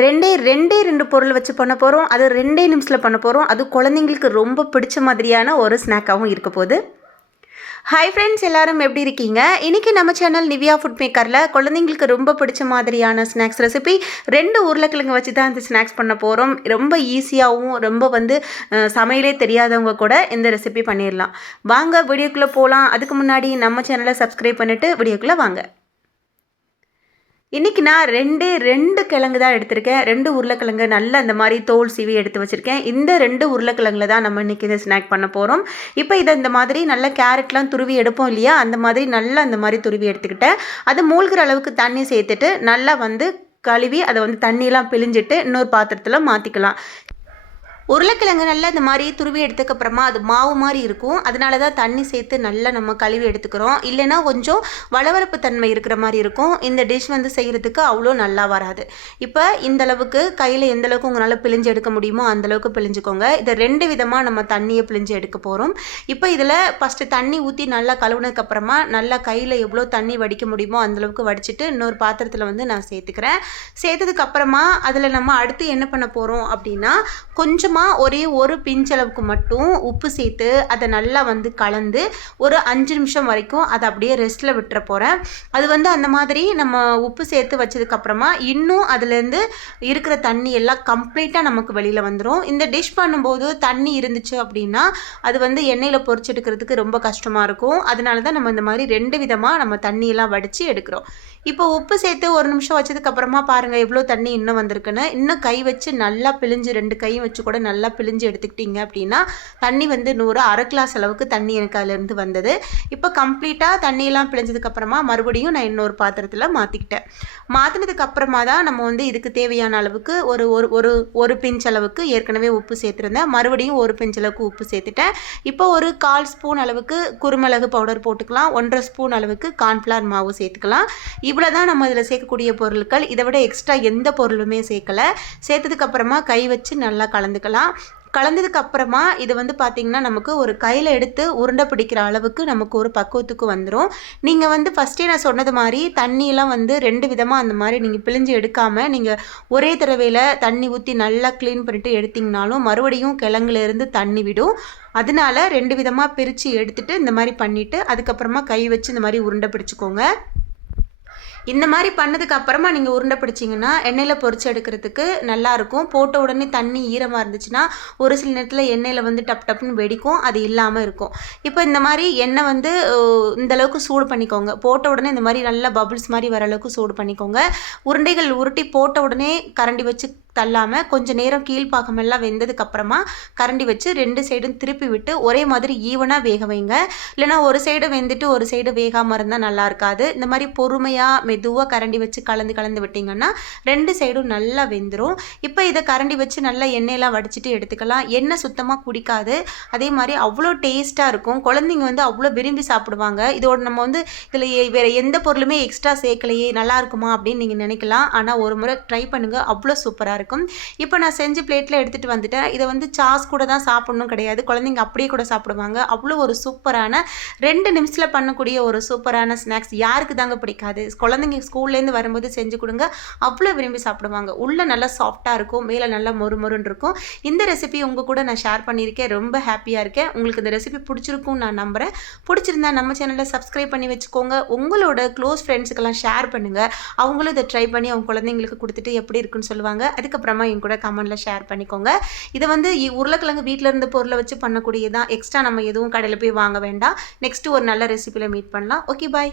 ரெண்டே ரெண்டே ரெண்டு பொருள் வச்சு பண்ண போகிறோம் அது ரெண்டே நிமிஷத்தில் பண்ண போகிறோம் அது குழந்தைங்களுக்கு ரொம்ப பிடிச்ச மாதிரியான ஒரு ஸ்நாக்காகவும் இருக்க போகுது. ஹாய் ஃப்ரெண்ட்ஸ் எல்லாரும் எப்படி இருக்கீங்க? இன்றைக்கி நம்ம சேனல் நிவியா ஃபுட் மேக்கரில் குழந்தைங்களுக்கு ரொம்ப பிடிச்ச மாதிரியான ஸ்நாக்ஸ் ரெசிபி ரெண்டு உருளைக்கிழங்கு வச்சு தான் இந்த ஸ்நாக்ஸ் பண்ண போகிறோம் ரொம்ப ஈஸியாகவும் ரொம்ப வந்து சமையலே தெரியாதவங்க கூட இந்த ரெசிபி பண்ணிடலாம் வாங்க வீடியோக்குள்ளே போகலாம் அதுக்கு முன்னாடி நம்ம சேனலை சப்ஸ்கிரைப் பண்ணிவிட்டு வீடியோக்குள்ளே வாங்க. இன்றைக்கி நான் ரெண்டே ரெண்டு கிழங்கு தான் எடுத்திருக்கேன். ரெண்டு உருளைக்கிழங்கு நல்ல அந்த மாதிரி தோல் சீவி எடுத்து வச்சுருக்கேன். இந்த ரெண்டு உருளைக்கிழங்குல தான் நம்ம இன்றைக்கி இதை ஸ்நாக் பண்ண போகிறோம் இப்போ இதை இந்த மாதிரி நல்ல கேரட்லாம் துருவி எடுப்போம் இல்லையா? அந்த மாதிரி நல்லா அந்த மாதிரி துருவி எடுத்துக்கிட்டேன். அது மூழ்கிற அளவுக்கு தண்ணி சேர்த்துட்டு நல்லா வந்து கழுவி அதை வந்து தண்ணியெலாம் பிழிஞ்சிட்டு இன்னொரு பாத்திரத்தில் மாற்றிக்கலாம் உருளைக்கிழங்கு நல்லா இந்த மாதிரி துருவி எடுத்ததுக்கப்புறமா அது மாவு மாதிரி இருக்கும். அதனால தான் தண்ணி சேர்த்து நல்லா நம்ம கழுவி எடுத்துக்கிறோம். இல்லைன்னா கொஞ்சம் வளவரப்பு தன்மை இருக்கிற மாதிரி இருக்கும். இந்த டிஷ் வந்து செய்கிறதுக்கு அவ்வளோ நல்லா வராது. இப்போ இந்த அளவுக்கு கையில் எந்த அளவுக்கு உங்களால் பிழிஞ்சு எடுக்க முடியுமோ அந்த அளவுக்கு பிழிஞ்சுக்கோங்க. இதை ரெண்டு விதமாக நம்ம தண்ணியை பிழிஞ்சு எடுக்க போகிறோம் இப்போ இதில் ஃபஸ்ட்டு தண்ணி ஊற்றி நல்லா கழுவுனதுக்கப்புறமா நல்லா கையில் எவ்வளோ தண்ணி வடிக்க முடியுமோ அந்தளவுக்கு வடிச்சிட்டு இன்னொரு பாத்திரத்தில் வந்து நான் சேர்த்துக்கிறேன். சேர்த்ததுக்கப்புறமா அதில் நம்ம அடுத்து என்ன பண்ண போகிறோம் அப்படின்னா கொஞ்சம் கொஞ்சமாக ஒரே ஒரு பிஞ்சளவுக்கு மட்டும் உப்பு சேர்த்து அதை நல்லா வந்து கலந்து ஒரு அஞ்சு நிமிஷம் வரைக்கும் அதை அப்படியே ரெஸ்ட்டில் விட்டுற போகிறேன் அது வந்து அந்த மாதிரி நம்ம உப்பு சேர்த்து வச்சதுக்கப்புறமா இன்னும் அதுலேருந்து இருக்கிற தண்ணி எல்லாம் கம்ப்ளீட்டாக நமக்கு வெளியில் வந்துடும் இந்த டிஷ் பண்ணும்போது தண்ணி இருந்துச்சு அப்படின்னா அது வந்து எண்ணெயில் பொறிச்செடுக்கிறதுக்கு ரொம்ப கஷ்டமாக இருக்கும். அதனால தான் நம்ம இந்த மாதிரி ரெண்டு விதமாக நம்ம தண்ணியெல்லாம் வடித்து எடுக்கிறோம். இப்போ உப்பு சேர்த்து ஒரு நிமிஷம் வச்சதுக்கப்புறமா பாருங்கள் எவ்வளோ தண்ணி இன்னும் வந்திருக்குன்னு. இன்னும் கை வச்சு நல்லா பிழிஞ்சு ரெண்டு கையும் வச்சு கூட நல்லா பிழிஞ்சு எடுத்துக்கிட்டீங்க அப்படின்னா தண்ணி வந்து நூறு அரை கிளாஸ் அளவுக்கு தண்ணி எனக்கு அதுலேருந்து வந்தது. இப்போ கம்ப்ளீட்டாக தண்ணியெல்லாம் பிழிஞ்சதுக்கப்புறமா மறுபடியும் நான் இன்னொரு பாத்திரத்தில் மாற்றிக்கிட்டேன் மாற்றினதுக்கப்புறமா தான் நம்ம வந்து இதுக்கு தேவையான அளவுக்கு ஒரு ஒரு ஒரு ஒரு பிஞ்ச் அளவுக்கு ஏற்கனவே உப்பு சேர்த்துருந்தேன். மறுபடியும் ஒரு பிஞ்ச் அளவுக்கு உப்பு சேர்த்துட்டேன். இப்போ ஒரு கால் ஸ்பூன் அளவுக்கு குருமிளகு பவுடர் போட்டுக்கலாம். ஒன்றரை ஸ்பூன் அளவுக்கு கார்ன்ஃப்ளவர் மாவு சேர்த்துக்கலாம். இவ்வளோ தான் நம்ம இதில் சேர்க்கக்கூடிய பொருட்கள். இதை விட எக்ஸ்ட்ரா எந்த பொருளுமே சேர்க்கலை. சேர்த்ததுக்கப்புறமா கை வச்சு நல்லா கலந்துக்கலாம். கலந்ததுக்கு அப்புறமா இது வந்து பார்த்திங்கன்னா நமக்கு ஒரு கையில் எடுத்து உருண்டை பிடிக்கிற அளவுக்கு நமக்கு ஒரு பக்குவத்துக்கு வந்துடும் நீங்கள் வந்து ஃபஸ்ட்டே நான் சொன்னது மாதிரி தண்ணியெல்லாம் வந்து ரெண்டு விதமாக அந்த மாதிரி நீங்கள் பிழிஞ்சு எடுக்காமல் நீங்கள் ஒரே தடவையில் தண்ணி ஊற்றி நல்லா க்ளீன் பண்ணிட்டு எடுத்திங்கனாலும் மறுபடியும் கிழங்குலேருந்து தண்ணி விடும். அதனால ரெண்டு விதமாக பிரித்து எடுத்துட்டு இந்த மாதிரி பண்ணிவிட்டு அதுக்கப்புறமா கை வச்சு இந்த மாதிரி உருண்டை பிடிச்சிக்கோங்க. இந்த மாதிரி பண்ணதுக்கு அப்புறமா நீங்கள் உருண்டை பிடிச்சிங்கன்னா எண்ணெயில் பொறிச்சு எடுக்கிறதுக்கு நல்லாயிருக்கும். போட்ட உடனே தண்ணி ஈரமாக இருந்துச்சுன்னா ஒரு சில நேரத்தில் எண்ணெயில் வந்து டப் டப்னு வெடிக்கும். அது இல்லாமல் இருக்கும். இப்போ இந்த மாதிரி எண்ணெய் வந்து இந்தளவுக்கு இந்த அளவுக்கு சூடு பண்ணிக்கோங்க. போட்ட உடனே இந்த மாதிரி நல்லா பபுள்ஸ் மாதிரி வர அளவுக்கு சூடு பண்ணிக்கோங்க. உருண்டைகள் உருட்டி போட்ட உடனே கரண்டி வச்சு தள்ளாமல் கொஞ்சம் நேரம் கீழ்ப்பாகமெல்லாம் வெந்ததுக்கு அப்புறமா கரண்டி வச்சு ரெண்டு சைடும் திருப்பி விட்டு ஒரே மாதிரி ஈவனாக வேக வைங்க. இல்லைனா ஒரு சைடு வெந்துட்டு ஒரு சைடு வேகாமல் இருந்தால் நல்லா இருக்காது. இந்த மாதிரி பொறுமையாக மெதுவாக கரண்டி வச்சு கலந்து கலந்து விட்டிங்கன்னா ரெண்டு சைடும் நல்லா வெந்துடும் இப்போ இதை கரண்டி வச்சு நல்லா எண்ணெயெல்லாம் வடிச்சிட்டு எடுத்துக்கலாம். எண்ணெய் சுத்தமாக குடிக்காது. அதே மாதிரி அவ்வளோ டேஸ்ட்டாக இருக்கும். குழந்தைங்க வந்து அவ்வளோ விரும்பி சாப்பிடுவாங்க. இதோட நம்ம வந்து இதில் வேறு எந்த பொருளுமே எக்ஸ்ட்ரா சேர்க்கலையே நல்லா இருக்குமா அப்படின்னு நீங்கள் நினைக்கலாம். ஆனால் ஒரு முறை ட்ரை பண்ணுங்கள் அவ்வளோ சூப்பராக இருக்கும். இப்போ நான் செஞ்சு பிளேட்டில் எடுத்துகிட்டு வந்துட்டேன். இதை வந்து சாஸ் கூட தான் சாப்பிடணும் கிடையாது. குழந்தைங்க அப்படியே கூட சாப்பிடுவாங்க. அவ்வளோ ஒரு சூப்பரான ரெண்டு நிமிஷத்தில் பண்ணக்கூடிய ஒரு சூப்பரான ஸ்நாக்ஸ் யாருக்கு தாங்க பிடிக்காது. குழந்தைங்க ஸ்கூல்லேருந்து வரும்போது செஞ்சு கொடுங்க. அவ்வளோ விரும்பி சாப்பிடுவாங்க. உள்ளே நல்லா சாஃப்டாக இருக்கும். மேலே நல்லா மொறு மொறுன்னு இருக்கும். இந்த ரெசிபி உங்கள் கூட நான் ஷேர் பண்ணியிருக்கேன். ரொம்ப ஹாப்பியாக இருக்கேன். உங்களுக்கு இந்த ரெசிபி பிடிச்சிருக்கும்னு நான் நம்புகிறேன் பிடிச்சிருந்தா நம்ம சேனலை சப்ஸ்கிரைப் பண்ணி வச்சுக்கோங்க. உங்களோட க்ளோஸ் ஃப்ரெண்ட்ஸுக்கெல்லாம் ஷேர் பண்ணுங்கள் அவங்களும் இதை ட்ரை பண்ணி அவங்க குழந்தைங்களுக்கு கொடுத்துட்டு எப்படி இருக்குன்னு சொல்லுவாங்க. அதுக்கு அதுக்கப்புறமா என் கூட கமெண்டில் ஷேர் பண்ணிக்கோங்க. இதை வந்து உருளைக்கிழங்கு வீட்டில் இருந்த பொருளை வச்சு பண்ணக்கூடியதான் எக்ஸ்ட்ரா நம்ம எதுவும் கடையில் போய் வாங்க வேண்டாம். நெக்ஸ்ட்டு ஒரு நல்ல ரெசிபியில் மீட் பண்ணலாம். Okay bye